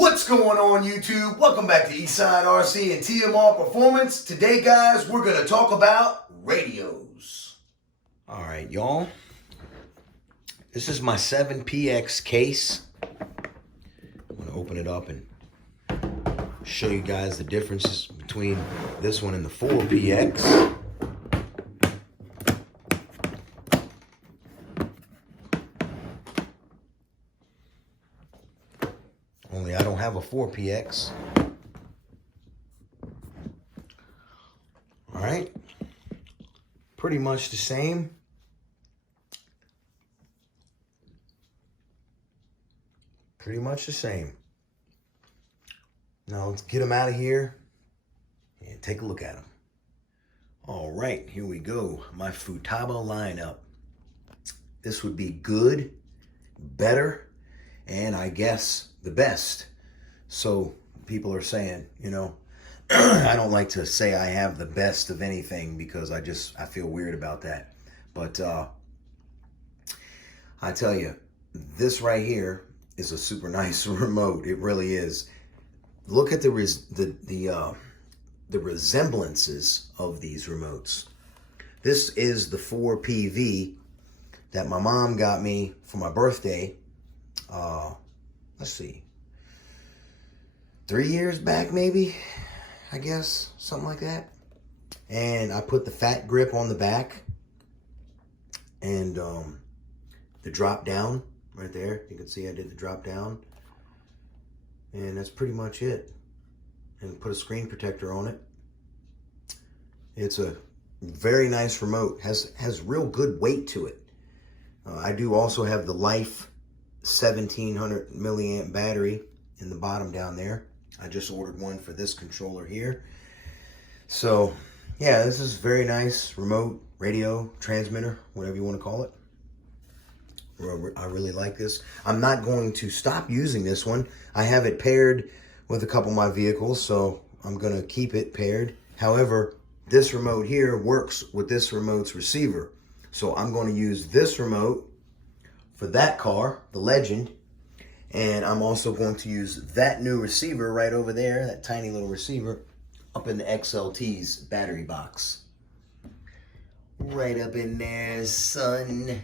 What's going on YouTube? Welcome back to Eastside RC and TMR Performance. Today guys, we're going to talk about radios. Alright y'all, this is my 7PX case. I'm going to open it up and show you guys the differences between this one and the 4PX. Only I don't have a 4PX. All right, pretty much the same. Pretty much the same. Now let's get them out of here and take a look at them. All right, here we go. My Futaba lineup. This would be good, better, and I guess the best. So people are saying, you know, I don't like to say I have the best of anything because I feel weird about that. But I tell you, this right here is a super nice remote. It really is. Look at the resemblances of these remotes. This is the 4PV that my mom got me for my birthday. Let's see, 3 years back maybe, I guess, something like that. And I put the fat grip on the back and the drop down right there. You can see I did the drop down, and that's pretty much it. And put a screen protector on it. It's a very nice remote, has real good weight to it. I do also have the Life 1700 milliamp battery in the bottom down there. I just ordered one for this controller here. So yeah, this is very nice remote radio transmitter, whatever you want to call it. I really like this. I'm not going to stop using this one. I have it paired with a couple of my vehicles, so I'm going to keep it paired. However, this remote here works with this remote's receiver. So I'm going to use this remote for that car, the Legend, and I'm also going to use that new receiver right over there, that tiny little receiver, up in the XLT's battery box. Right up in there, son.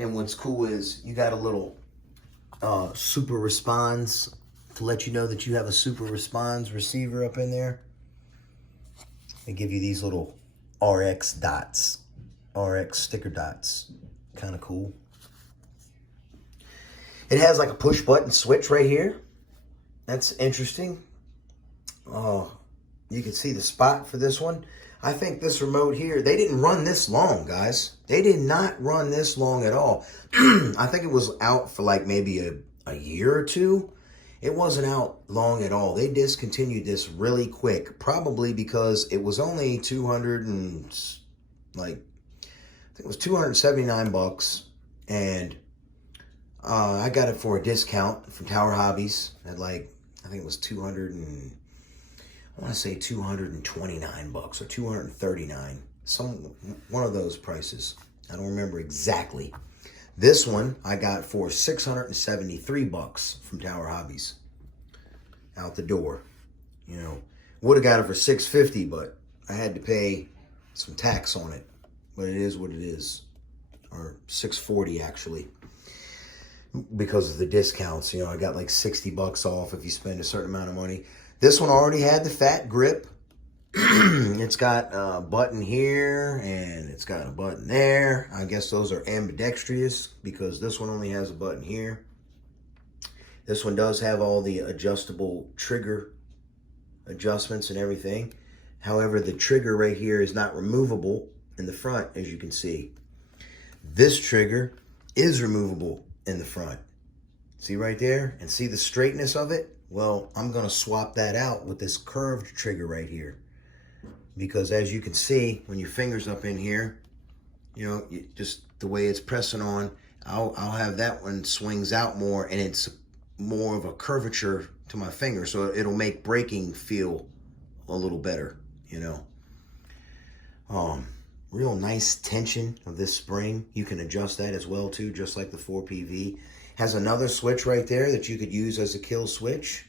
And what's cool is you got a little super responds to let you know that you have a super responds receiver up in there. They give you these little RX dots, RX sticker dots. Kind of cool. It has like a push button switch right here. That's interesting. Oh, you can see the spot for this one. I think this remote here, they didn't run this long, guys. They did not run this long at all. I think it was out for like maybe a year or two. It wasn't out long at all. They discontinued this really quick, probably because it was only 200 and like, I think it was 279 bucks, and I got it for a discount from Tower Hobbies at like, I think it was 229 bucks or 239. One of those prices. I don't remember exactly. This one I got for 673 bucks from Tower Hobbies. Out the door. You know, would have got it for 650, but I had to pay some tax on it. But it is what it is. Or 640 actually. Because of the discounts, you know, I got like 60 bucks off if you spend a certain amount of money. This one already had the fat grip. It's got a button here and it's got a button there. I guess those are ambidextrous because this one only has a button here. This one does have all the adjustable trigger adjustments and everything. However, the trigger right here is not removable in the front, as you can see. This trigger is removable in the front. See right there? And see the straightness of it? Well, I'm going to swap that out with this curved trigger right here. Because as you can see, when your finger's up in here, you know, just the way it's pressing on, I'll have that one swings out more, and it's more of a curvature to my finger. So it'll make braking feel a little better, you know. Real nice tension of this spring. You can adjust that as well too, just like the 4PV. Has another switch right there that you could use as a kill switch.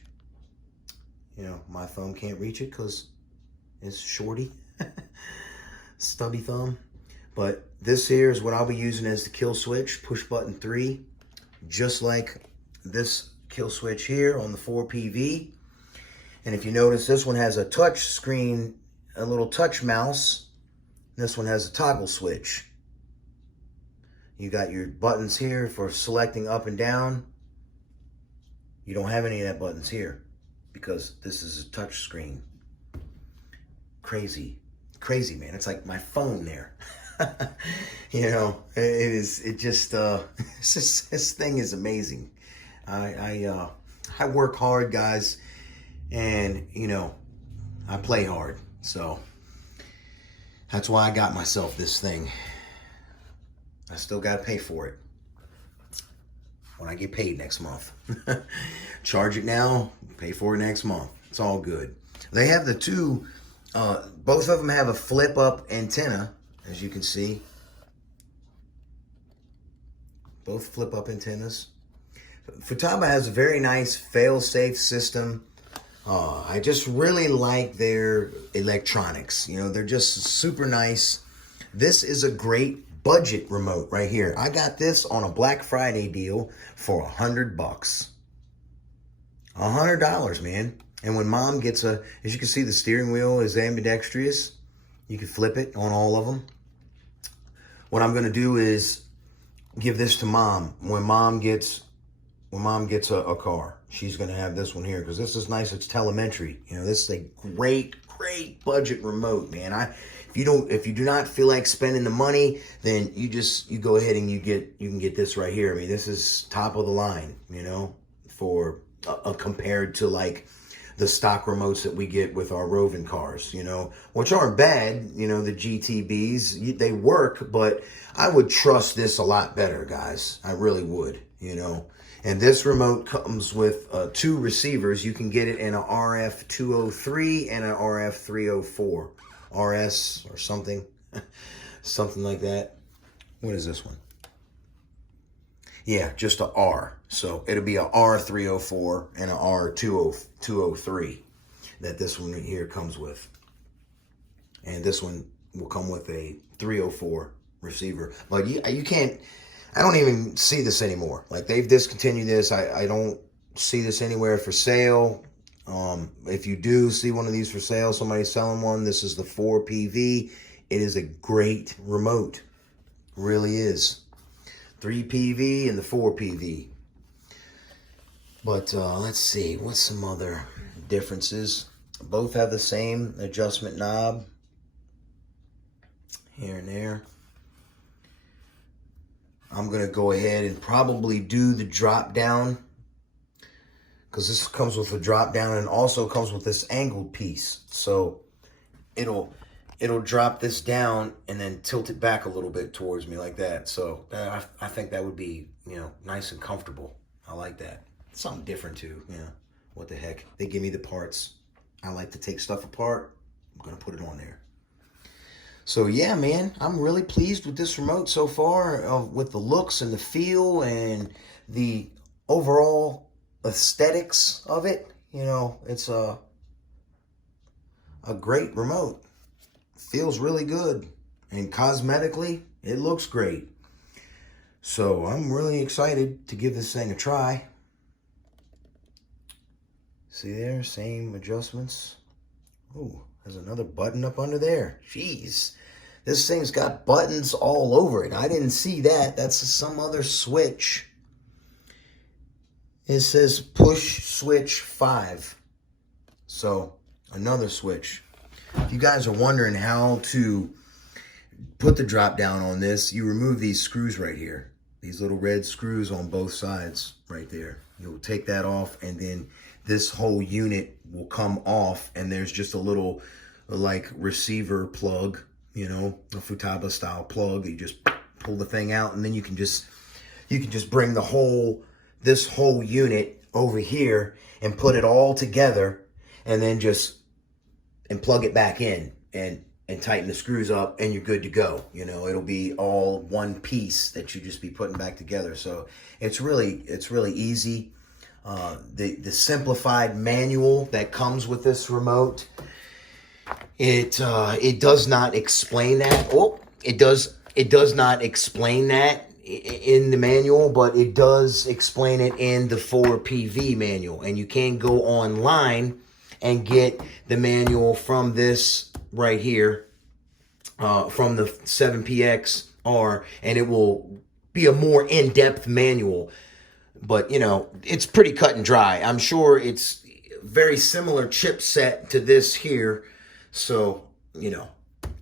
You know, my thumb can't reach it because it's shorty, stubby thumb. But this here is what I'll be using as the kill switch, push button 3, just like this kill switch here on the 4PV. And if you notice, this one has a touch screen, a little touch mouse. This one has a toggle switch. You got your buttons here for selecting up and down. You don't have any of that buttons here because this is a touch screen. Crazy, crazy, man. It's like my phone there. You know, this thing is amazing. I work hard, guys, and you know, I play hard. So that's why I got myself this thing. I still got to pay for it when I get paid next month. Charge it now, pay for it next month. It's all good. They have the two, both of them have a flip up antenna, as you can see. Both flip up antennas. Futaba has a very nice fail-safe system. I just really like their electronics. You know, they're just super nice. This is a great budget remote right here. I got this on a Black Friday deal for $100. $100, man. And when mom gets as you can see, the steering wheel is ambidextrous. You can flip it on all of them. What I'm going to do is give this to mom. When mom gets a car, she's going to have this one here because this is nice. It's telemetry. You know, this is a great budget remote, man. If you do not feel like spending the money, then you go ahead and you can get this right here. I mean, this is top of the line, you know, for compared to like the stock remotes that we get with our roving cars, you know, which aren't bad. You know, the GTBs, they work, but I would trust this a lot better, guys. I really would, you know. And this remote comes with 2 receivers. You can get it in a RF203 and an RF304. RS or something. Something like that. What is this one? Yeah, just a R. So it'll be a R304 and a R203 that this one here comes with. And this one will come with a 304 receiver. But you can't, I don't even see this anymore. Like, they've discontinued this. I don't see this anywhere for sale. If you do see one of these for sale, somebody's selling one, this is the 4PV. It is a great remote. Really is. 3PV and the 4PV. But let's see, what's some other differences? Both have the same adjustment knob here and there. I'm going to go ahead and probably do the drop down, because this comes with a drop down and also comes with this angled piece. So it'll drop this down and then tilt it back a little bit towards me like that. So I think that would be, you know, nice and comfortable. I like that. Something different too. Yeah. What the heck? They give me the parts. I like to take stuff apart. I'm going to put it on there. So yeah, man, I'm really pleased with this remote so far, with the looks and the feel and the overall aesthetics of it. You know, it's a great remote. Feels really good, and cosmetically it looks great. So I'm really excited to give this thing a try. See there, same adjustments. Oh, there's another button up under there. Jeez, this thing's got buttons all over it. I didn't see that. That's some other switch. It says push switch 5. So another switch. If you guys are wondering how to put the drop down on this, you remove these screws right here. These little red screws on both sides right there. You'll take that off, and then this whole unit will come off, and there's just a little like receiver plug, you know, a Futaba style plug. You just pull the thing out, and then you can just bring this whole unit over here and put it all together, and then and plug it back in and tighten the screws up, and you're good to go. You know, it'll be all one piece that you just be putting back together. So it's really easy. The simplified manual that comes with this remote, it does not explain that. Oh, it does not explain that in the manual, but it does explain it in the 4PV manual. And you can go online and get the manual from this right here, from the 7PXR, and it will be a more in-depth manual. But, you know, it's pretty cut and dry. I'm sure it's very similar chipset to this here. So, you know,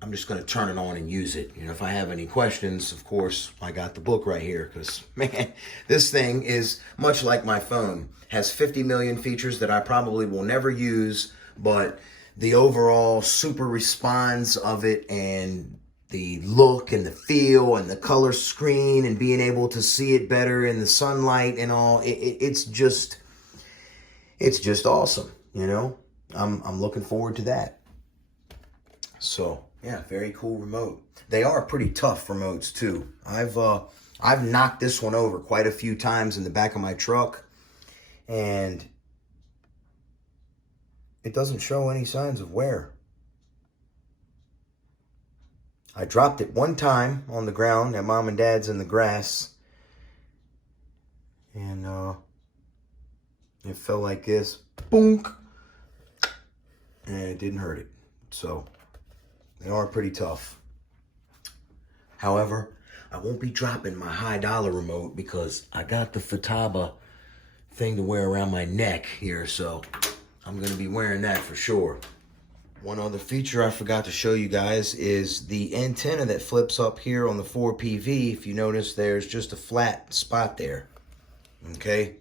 I'm just going to turn it on and use it. You know, if I have any questions, of course, I got the book right here. Because, man, this thing is much like my phone. Has 50 million features that I probably will never use. But the overall super response of it, and the look and the feel and the color screen and being able to see it better in the sunlight and all, it's just awesome. You know, I'm looking forward to that. So yeah, very cool remote. They are pretty tough remotes too. I've knocked this one over quite a few times in the back of my truck, and it doesn't show any signs of wear. I dropped it one time on the ground at Mom and Dad's in the grass, and it fell like this, boonk, and it didn't hurt it. So they are pretty tough. However, I won't be dropping my high dollar remote because I got the Futaba thing to wear around my neck here, so I'm going to be wearing that for sure. One other feature I forgot to show you guys is the antenna that flips up here on the 4PV. If you notice, there's just a flat spot there. Okay?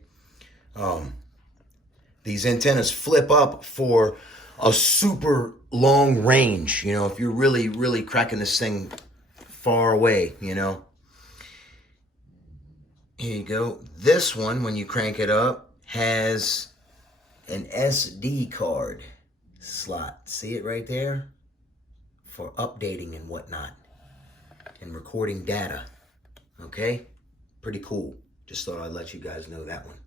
These antennas flip up for a super long range. You know, if you're really, really cracking this thing far away, you know. Here you go. This one, when you crank it up, has an SD card slot. See it right there? For updating and whatnot. And recording data. Okay? Pretty cool. Just thought I'd let you guys know that one.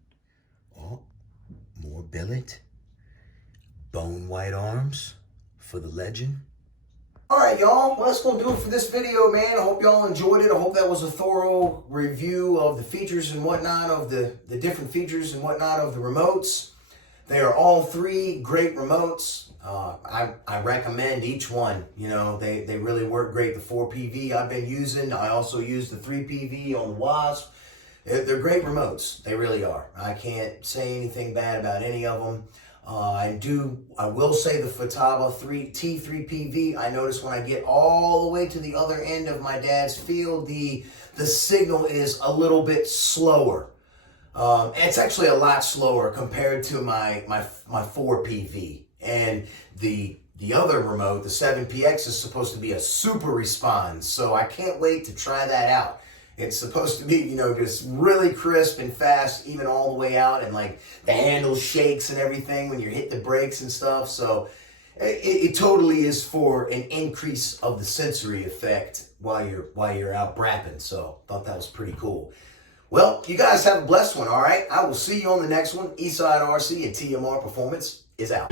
Oh, more billet. Bone white arms for the legend. Alright, y'all. Well, that's going to do it for this video, man. I hope y'all enjoyed it. I hope that was a thorough review of the features and whatnot, of the different features and whatnot of the remotes. They are all three great remotes. I recommend each one. You know, they really work great. The 4PV I've been using. I also use the 3PV on the Wasp. They're great remotes. They really are. I can't say anything bad about any of them. I will say the Futaba T3PV, I notice when I get all the way to the other end of my dad's field, the signal is a little bit slower. It's actually a lot slower compared to my 4PV. And the other remote, the 7PX, is supposed to be a super response. So I can't wait to try that out. It's supposed to be, you know, just really crisp and fast, even all the way out. And like the handle shakes and everything when you hit the brakes and stuff. So it totally is for an increase of the sensory effect while you're out brapping. So thought that was pretty cool. Well, you guys have a blessed one, all right? I will see you on the next one. Eastside RC and TMR Performance is out.